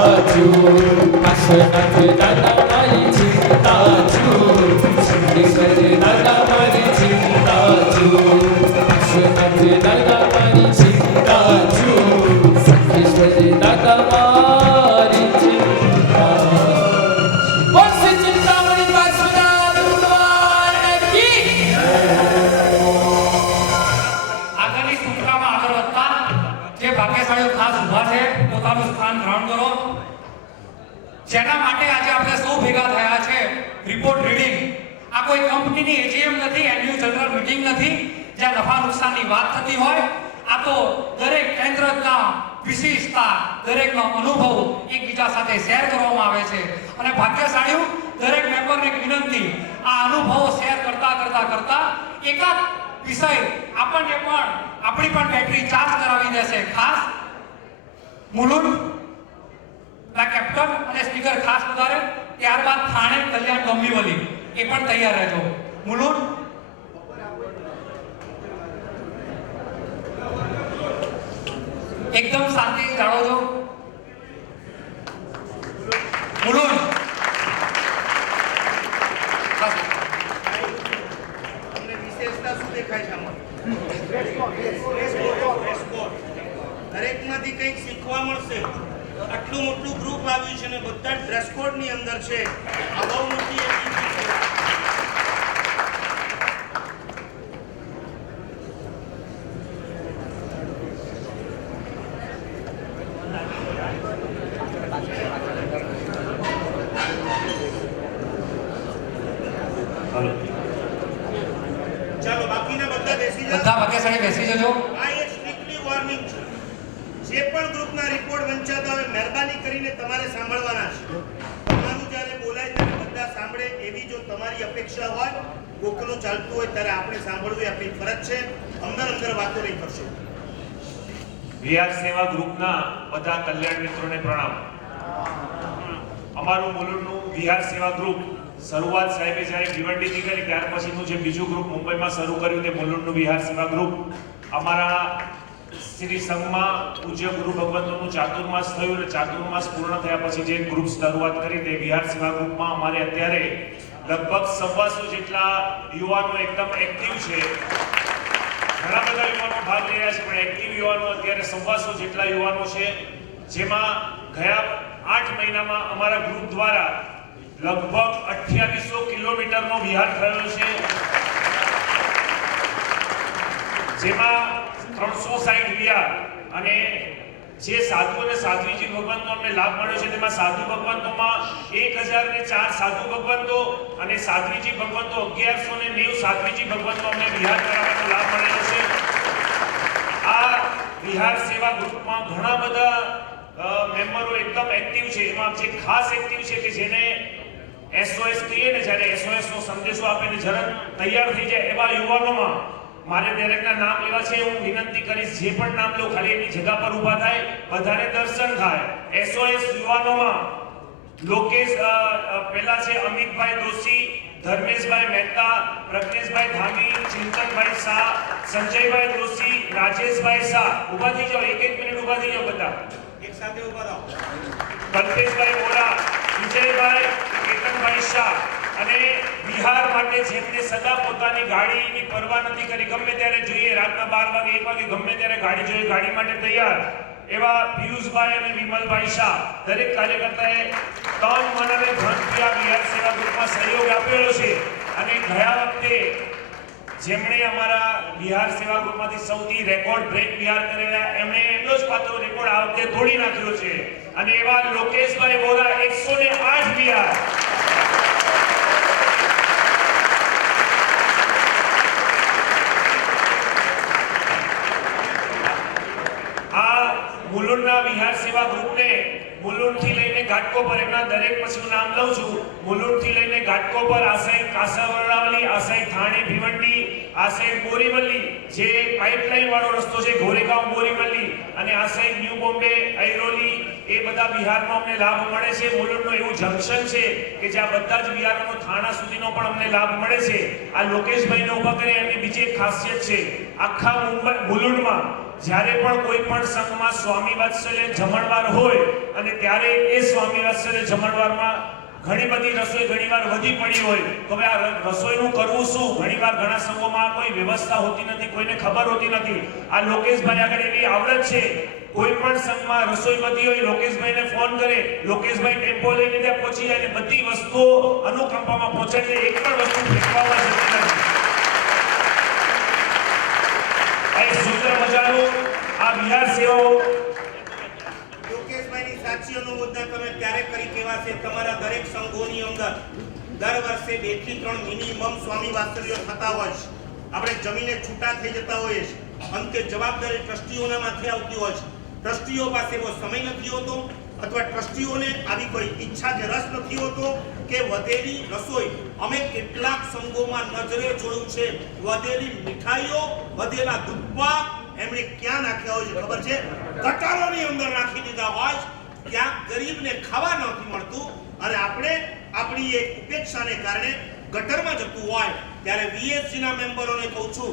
ચૂર કાશનાથ દાદા મારી ચિંતા ચૂર શંકરેશ્વર દાદા મારી ચિંતા ચૂર કાશનાથ દાદા મારી ચિંતા ચૂર શંકરેશ્વર દાદા મારી ચિંતા બસ ચિંતામણી બાસુના ભગવાન કી આગળની સૂત્રમાં આગળ વધતા જે ભાગ્યશાળીઓ ખાસ ઊભા છે પોતાનું સ્થાન ગ્રહણ કરો. જેના માટે આજે આપણે સૌ ભેગા થયા છે રિપોર્ટ રીડિંગ. આ કોઈ કંપનીની એજીએમ નથી, એન્યુઅલ જનરલ મીટિંગ નથી જ્યાં નફા નુકસાનની વાત થતી હોય. આ તો દરેક કેન્દ્રના વિશેષતા, દરેકનો અનુભવ એકબીજા સાથે શેર કરવામાં આવે છે. અને ભાગ્યશાળીઓ દરેક મેમ્બરને એક વિનંતી, આ અનુભવો શેર કરતા એકાદ વિષય આપણને પણ આપણી પણ બેટરી ચાર્જ કરાવી દેશે. ખાસ મુલુંડ ના કેપ્ટન અને સ્પીકર ખાસ વધારે, ત્યારબાદ થાણે, કલ્યાણ, ડોંબીવલી એ પણ તૈયાર રહેજો. મુલુંડ એકદમ શાંતિ જાળવજો. મુલુંડ વિશેષતા શું દેખાય છે આમાં? દરેકમાંથી કંઈક શીખવા મળશે. આટલું મોટું ગ્રુપ આવ્યું છે ને બધા ડ્રેસ કોડ ની અંદર છે. આ બહુ મોટી એક્ટિવિટી છે. ચાલો બાકીના બધા બેસી જાઓ. બધા ભાગ્યશાળી બેસી જજો. આ એક સ્ટ્રિક્ટલી વોર્નિંગ છે. જે પણ ગ્રુપના રિપોર્ટ વંચાતા હોય મહેરબાની કરીને તમારે સાંભળવાના છે. તમારું જ્યારે બોલાય ત્યારે બધા સાંભળે એવી જો તમારી અપેક્ષા હોય, ગોકુલો ચાલતું હોય ત્યારે આપણે સાંભળવું એ આપણી ફરજ છે. અંદર વાતો નહીં કરશો. વિહાર સેવા ગ્રુપના બધા કલ્યાણ મિત્રોને પ્રણામ. અમારું મુલુંડનું વિહાર સેવા ગ્રુપ શરૂઆત સાહેબે જ્યારે ભિવંડીથી કરી ત્યાર પછીનું જે બીજું ગ્રુપ મુંબઈમાં શરૂ કર્યું તે મુલુંડનું વિહાર સેવા ગ્રુપ. અમારા શ્રી સંઘમાં પૂજ્ય ગુરુ ભગવંતોનું ચાતુર્માસ થયું અને ચાતુર્માસ પૂર્ણ થયા પછી જે ગ્રુપ શરૂઆત કરી તે વિહાર સેવા ગ્રુપમાં અમારે અત્યારે લગભગ 125 જેટલા યુવાનો એકદમ એક્ટિવ છે. ઘણા બધા યુવાનો ભાગ લઈ રહ્યા છે, પણ એક્ટિવ યુવાનો અત્યારે 125 જેટલા યુવાનો છે, જેમાં ગયા 8 મહિનામાં અમારા ગ્રુપ દ્વારા લગભગ 2800 કિલોમીટરનો વિહાર થયો છે, જેમાં 360 વિહાર અને જે સાધુ અને સાધ્વીજી ભગવંતો અમને લાભ મળ્યો છે તેમાં સાધુ ભગવંતોમાં 1004 સાધુ ભગવંતો અને સાધ્વીજી ભગવંતો 1190 સાધ્વીજી ભગવંતો અમને વિહાર કરાવવાનો લાભ મળેલો છે. આ વિહાર સેવા ગ્રુપમાં ઘણા બધા મેમ્બરો એકદમ એક્ટિવ છે. એમાં જે ખાસ એક્ટિવ છે કે જેને SOS કહીએ ને, જ્યારે SOS નો સંદેશો આપીને જરત તૈયાર થઈ જાય એવા યુવાનોમાં મારે દરેકના નામ લેવા છે. હું વિનંતી કરીશ, જે પણ નામ લો ખાલી એની જગ્યા પર ઊભા થાય, બધાને દર્શન થાય. SOS યુવાનોમાં લોકેશ પહેલા છે અમિતભાઈ દોશી, ધર્મેશભાઈ મહેતા, પ્રજ્ઞેશભાઈ ધામી, ચિંતનભાઈ શાહ, સંજયભાઈ દોશી, રાજેશભાઈ શાહ. ઊભા થઈ જાઓ, એક મિનિટ ઊભા થઈ જાઓ બધા, એક સાથે ઊભા રહો. કલ્પેશભાઈ મોરા, વિજયભાઈ, કેતનભાઈ શાહ. અને બિહાર માટે જેમને સદા પોતાની ગાડીની પરવા નથી કરી, ગમે ત્યારે જોઈએ, રાતના 12 વાગે 1 વાગે ગમે ત્યારે ગાડી જોઈએ, ગાડી માટે તૈયાર એવા પિયુષભાઈ અને વિમલભાઈ શાહ. દરેક કાર્યકર્તાએ તન મન અને ધનથી આ બિહાર સેવા ગ્રુપમાં સહયોગ આપેલો છે. અને ગયા વખતે જેમણે અમારા બિહાર સેવા ગ્રુપમાંથી સૌથી રેકોર્ડ બ્રેક બિહાર કરેલા, એમણે એટલો જ પાતળો રેકોર્ડ આ વખતે તોડી નાખ્યો છે. અને એવા લોકેશભાઈ વોરા 108 બિહાર. મુલુંડના વિહાર સેવા ગ્રુપને મુલુંડથી લઈને ઘાટકોપર, એમના દરેક પછી હું નામ લઉં છું, મુલુંડથી લઈને ઘાટકોપર, આ સાઈડ કાસાવરણાવલી, આ સાઈડ થાણે ભિવંડી, આ સાઈડ બોરીવલી, જે પાઇપલાઇન વાળો રસ્તો છે ગોરેગાંવ બોરીવલી, અને આ સાઈડ ન્યૂ બોમ્બે, ઐરોલી, એ બધા બિહારમાં અમને લાભ મળે છે. મુલુંડનું એવું જંકશન છે કે જ્યાં બધા જ બિહારનો થાણા સુધીનો પણ અમને લાભ મળે છે. આ લોકેશભાઈને ઉભા કરે એમની બીજી એક ખાસિયત છે, આખા મુલુંડમાં જ્યારે પણ કોઈ પણ સંઘમાં સ્વામી વાત્સલ્ય જમણવાર હોય અને ત્યારે એ સ્વામી વાત્સલ્ય જમણવારમાં ઘણી બધી રસોઈ ઘણીવાર વધી પડી હોય તો હવે આ રસોઈનું કરવું શું? ઘણીવાર ઘણા સંઘોમાં કોઈ વ્યવસ્થા હોતી નથી, કોઈને ખબર હોતી નથી. આ લોકેશભાઈ આગળ એવી આવડત છે, કોઈ પણ સંઘમાં રસોઈ વધી હોય લોકેશભાઈને ફોન કરે, લોકેશભાઈ ટેમ્પો લઈને ત્યાં પહોંચી જાય અને બધી વસ્તુઓ અનુકંપામાં પહોંચાડી દે, એક પણ વસ્તુ ફેંકવામાં જતી નથી. આ એક સુંદર મજાનું આ વિહાર સેવાઓ યોગેશભાઈની સાચી અનુમોદના તમે ત્યારે કરી કહેવાશે. તમારા દરેક સંઘોની અંદર દર વર્ષે 2 થી 3 મિનિમમ સ્વામી વાત્સલ્યો થતા હોય છે. આપણે જમીને છૂટા થઈ જતા હોઈએ છીએ. અંતે જવાબદારી ટ્રસ્ટીઓના માથે આવતી હોય છે. ટ્રસ્ટીઓ પાસે એવો સમય નથી હોતો અથવા ટ્રસ્ટીઓને આવી કોઈ ઈચ્છા કે રસ નથી હોતો કે વધેલી રસોઈ, અમે કેટલાક સંઘોમાં નજરે જોયું છે, વધેલી મીઠાઈઓ, વધેલા દૂધપાક એમણે ક્યાં નાખ્યા હોય છે ખબર છે? ગટરોની અંદર નાખી દીધા હોય. ત્યાં ગરીબને ખાવા નથી મળતું અને આપણે આપણી એક ઉપેક્ષાને કારણે ગટરમાં જતું હોય. ત્યારે વીએસજીના મેમ્બરોને કહું છું,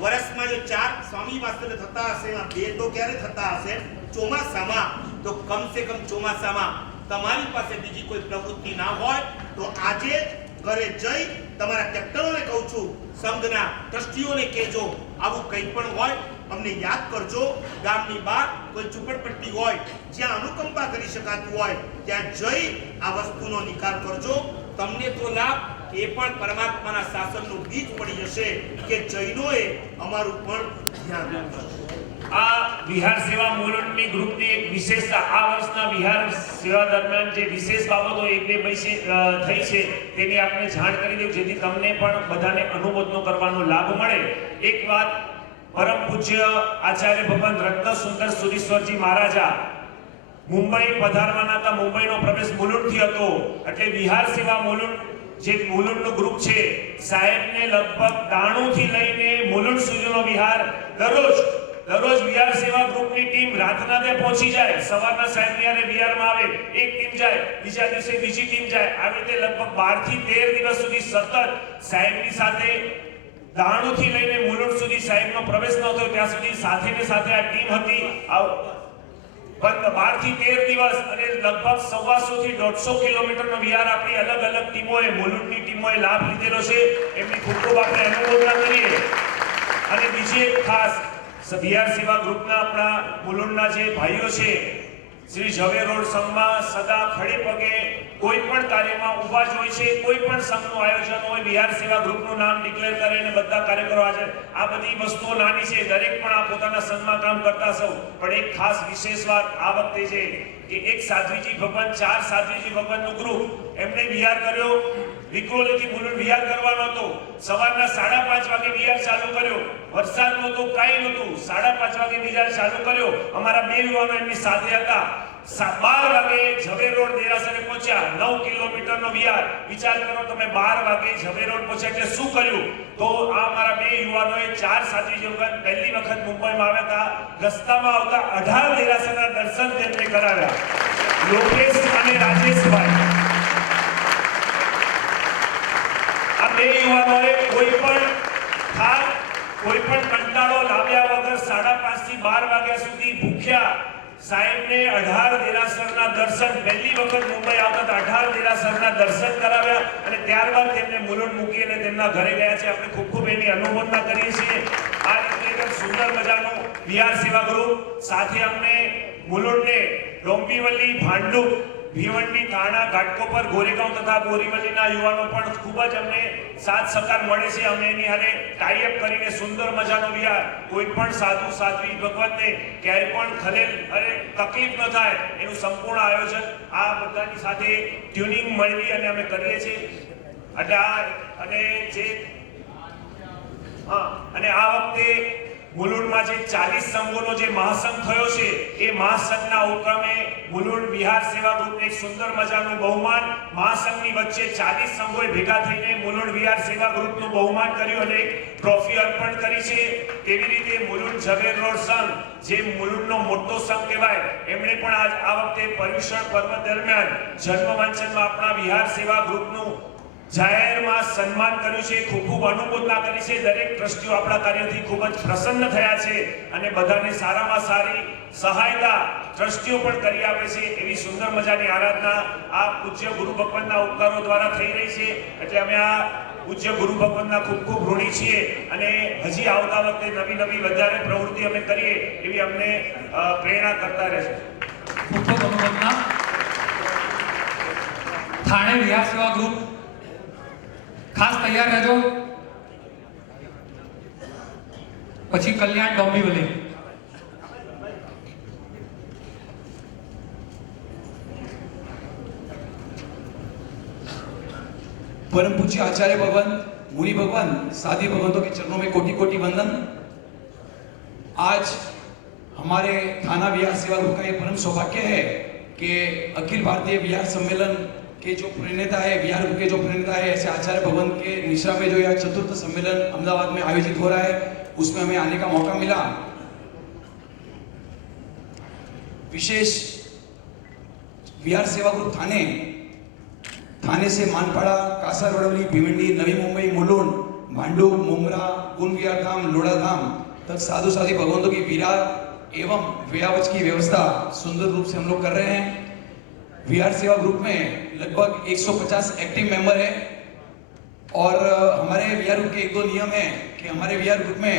વર્ષમાં જે 4 સ્વામી વાત્સલ્ય થતા હશે એમાં 2 તો ક્યારે થતા હશે? ચોમાસામાં. તો કમસે કમ ચોમાસામાં તમારી પાસે બીજી કોઈ પ્રવૃત્તિ ના હોય તો આજે ઘરે જઈ તમારા કેપ્ટનોને કહું છું, સંઘના ટ્રસ્ટીઓને કહેજો, આવું કંઈ પણ હોય અમને યાદ કરજો. ગામની બહાર કોઈ ઝૂંપડપટ્ટી હોય જ્યાં અનુકંપા કરી શકાતું હોય ત્યાં જઈ આ વસ્તુનો નિકાલ કરજો. તમને તો લાભ, એ પણ પરમાત્માના શાસનનું બીજ પડી જશે કે જૈનોએ અમારું પણ ધ્યાન રાખ્યું. આ વિહાર સેવા મુલુંડની ગ્રુપની એક વિશેષતા, આ વર્ષના વિહાર સેવા દરમિયાન જે વિશેષ બાબતો 1-2 થઈ છે તેની આપણે જાણ કરી દઉં જેથી તમને પણ બધાને અનુમોદનો કરવાનો લાભ મળે. એક વાત, પરમ પૂજ્ય આચાર્ય ભગવાન રત્ન સુંદર સુરીશ્વરજી મહારાજા મુંબઈ પધારવાના હતા. મુંબઈનો પ્રવેશ મુલુંડથી હતો એટલે વિહાર સેવા મુલુંડ જે મુલુંડનું ગ્રુપ છે સાહેબને લગભગ દાણુથી લઈને મુલુંડ સુધીનો વિહાર દરરોજ વિહાર સેવા ગ્રુપની ટીમ રાતના ત્યાં પહોંચી જાય, સવારના સાહેબની હારે વિહારમાં આવે, એક ટીમ જાય, બીજા દિવસે બીજી ટીમ જાય, આવી રીતે લગભગ 12 થી 13 દિવસ સુધી સતત સાહેબની સાથે દાણુથી લઈને મુલુંડ સુધી સાહેબનો પ્રવેશ ન થયો ત્યાં સુધી સાથે ને સાથે આ ટીમ હતી. 12 થી 13 દિવસ અને લગભગ 125 થી 150 કિલોમીટરનો વિહાર આપણી અલગ અલગ ટીમોએ, મુલુંડની ટીમોએ લાભ લીધેલો છે. એમની ખૂબ ખૂબ આપણે અનુમોદના કરીએ. અને બીજી એક ખાસ વિહાર સેવા ગ્રુપના આપણા મુલુંડના જે ભાઈઓ છે, શ્રી ઝવેર રોડ સંઘમાં સદા ખડે પગે કોઈ પણ કાર્યમાં ઊભા જ હોય છે. કોઈ પણ સંઘનું આયોજન હોય, વિહાર સેવા ગ્રુપનું નામ ડિક્લેર કરે અને બધા કાર્યકરો હાજર. આ બધી વસ્તુઓ નાની છે, દરેક પણ આ પોતાના સંઘમાં કામ કરતા સૌ. પણ એક ખાસ વિશેષ વાત આ વખતે છે કે એક સાધ્વીજી ભગવાન, 4 સાધ્વીજી ભગવાનનું ગ્રુપ, એમણે વિહાર કર્યો. વિક્રોલીથી મુલુંડ વિહાર કરવાનો હતો. સવારના 5:30 વાગે વિહાર ચાલુ કર્યો. વરસાદ નહોતો, કાંઈ નહોતું. 5:30 વાગે વિહાર ચાલુ કર્યો. અમારા 2 યુવાનો એમની સાથે હતા. 12 વાગે ઝવેર રોડ દેરાસરે પહોંચ્યા. 9 કિલોમીટરનો વિહાર. વિચાર કરો તમે, 12 વાગે ઝવેર રોડ પહોંચ્યા એટલે શું કર્યું? તો આ અમારા 2 યુવાનોએ 4 સાથી વખત પહેલી વખત મુંબઈમાં આવ્યા હતા. રસ્તામાં આવતા 18 દેરાસરના દર્શન તેમને કરાવ્યા. લોકેશ અને રાજેશભાઈ, આ 2 યુવાનોએ કોઈ પણ થાક, કોઈ પણ કંટાળો લાવ્યા વગર 5:30 થી 12 વાગ્યા સુધી ભૂખ્યા સાહેબને 18 દેરાસરના દર્શન, પહેલી વખત મુંબઈ આવતા 18 દેરાસરના દર્શન કરાવ્યા અને ત્યારબાદ તેમને મુલુંડ મૂકી અને તેમના ઘરે ગયા છે. આપણે ખૂબ ખૂબ એની અનુમોદના કરીએ છીએ. આ રીતે એક સુંદર મજાનું વિહાર સેવા ગ્રુપ સાથે અમને મુલુંડને ડોંબીવલી, ભાંડુપ, ભીવંડી, થાણા, ઘાટકોપર, ગોરેગાંવ તથા બોરીવલીના યુવાનો પણ ખૂબ જ અમને સાથ સહકાર મળે છે. અમે એની હારે ટાઈઅપ કરીને સુંદર મજાનો વિહાર, કોઈ પણ સાધુ સાધ્વી ભગવતને ક્યાંય પણ ખલેલ અને તકલીફ ન થાય એનું સંપૂર્ણ આયોજન આ બધાની સાથે ટ્યુનિંગ મળવી અને અમે કરીએ છીએ. એટલે આ વખતે મુલુંડમાં જે 40 સંઘોનો જે મહાસંઘ થયો છે એ મહાસંઘના ઉપક્રમે મુલુંડ વિહાર સેવા ગ્રુપને એક સુંદર મજાનું બહુમાન, મહાસંઘની વચ્ચે 40 સંઘોએ ભેગા થઈને મુલુંડ વિહાર સેવા ગ્રુપનું બહુમાન કર્યું અને એક ટ્રોફી અર્પણ કરી છે. તેવી રીતે મુલુંડ ઝવેર રોડ સંઘ, જે મુલુંડનો મોટો સંઘ કહેવાય, એમણે પણ આ વખતે પર્યુષણ પર્વ દરમિયાન જન્મ વાંચનમાં આપણા વિહાર સેવા ગ્રુપનું જાહેરમાં સન્માન કર્યું છે, ખૂબ ખૂબ અનુમોદના કરી છે. દરેક ટ્રસ્ટીઓ આપણા કાર્યથી ખૂબ જ પ્રસન્ન થયા છે અને બધાને સારામાં સારી સહાયતા ટ્રસ્ટીઓ પણ કરી આપે છે. એવી સુંદર મજાની આરાધના આ પૂજ્ય ગુરુ ભગવાનના ઉપકારો દ્વારા થઈ રહી છે. એટલે અમે આ પૂજ્ય ગુરુ ભગવાનના ખૂબ ખૂબ ઋણી છીએ અને હજી આવતા વખતે નવી નવી વધારે પ્રવૃત્તિ અમે કરીએ એવી અમને પ્રેરણા કરતા રહેશે. ખૂબ ખૂબ અનુમોદના. થાણે વિહાર સેવા ગ્રુપ ખાસ તૈયાર રહેજો. પછી કલ્યાણ ડોંબીવલી. परम पूज्य आचार्य भगवान, मुनि भगवान, साधी भगवंतों के चरणों में कोटि कोटि वंदन। आज हमारे थाना विहार सेवा ग्रुप का ये परम सौभाग्य है कि अखिल भारतीय विहार सम्मेलन के जो प्रणेता है, विहार ग्रुप के जो प्रणेता है, ऐसे आचार्य भगवान के निश्रा में जो यह चतुर्थ सम्मेलन अहमदाबाद में आयोजित हो रहा है, उसमें हमें आने का मौका मिला। विशेष विहार सेवा ग्रुप थाने से मानपाड़ा, कासारवडवली, भिवंडी, नवी मुंबई, मुलुंड, भांडुप, मुंब्रा, गुण विहार धाम, लोढ़ा धाम तक साधु साधी भगवंतों की विहार एवं व्यावच की व्यवस्था सुंदर रूप से हम लोग कर रहे हैं। विहार सेवा ग्रुप में लगभग 150 एक्टिव मेंबर है और हमारे विहार ग्रुप के एक दो नियम है कि हमारे विहार ग्रुप में